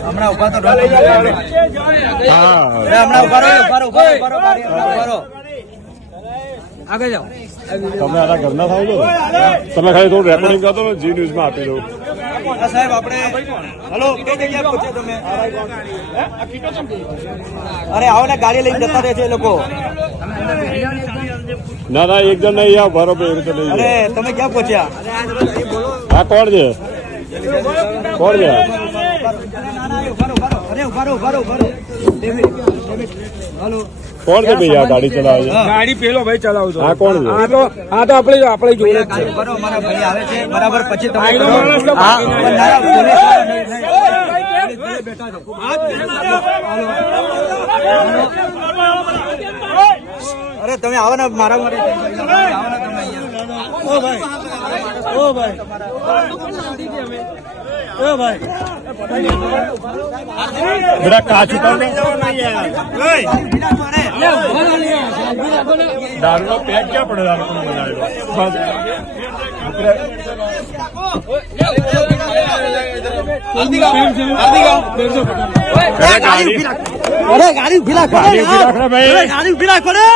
હમણાં ઉભા તો હમણાં ઉભા આગળ જાઓ. તમે આના ઘરના થાય છો તમે ખાલી થોડું રેકોર્ડિંગ કરતો ને જી ન્યૂઝમાં આપી દો. સાહેબ આપણે હલો કઈ જગ્યાએ પહોંચ્યા તમે? અરે આવો ને ગાડી લઈને જતા રહે છે એ લોકો. ના ના એક જણ નહીં આવ બરોબર એ રીતે નહીં. અરે તમે ક્યાં પહોંચ્યા? હા કોણ છે કોણ છે? કોણ છે ભાઈ આ ગાડી ચલાવે છે? ગાડી પેલો ભાઈ ચલાવજો. હા કોણ છે? આ તો આપણે જોડે જ છે. મારા ભાઈ આવે છે બરાબર પછી તમે અરે તમે આવો ને મારા બેટા કાચું દારૂનો પેક ક્યાં પડે? દારૂ બનાવેલો ગાડી ઉભી રાખો ગાડી ઉભી રાખો ને.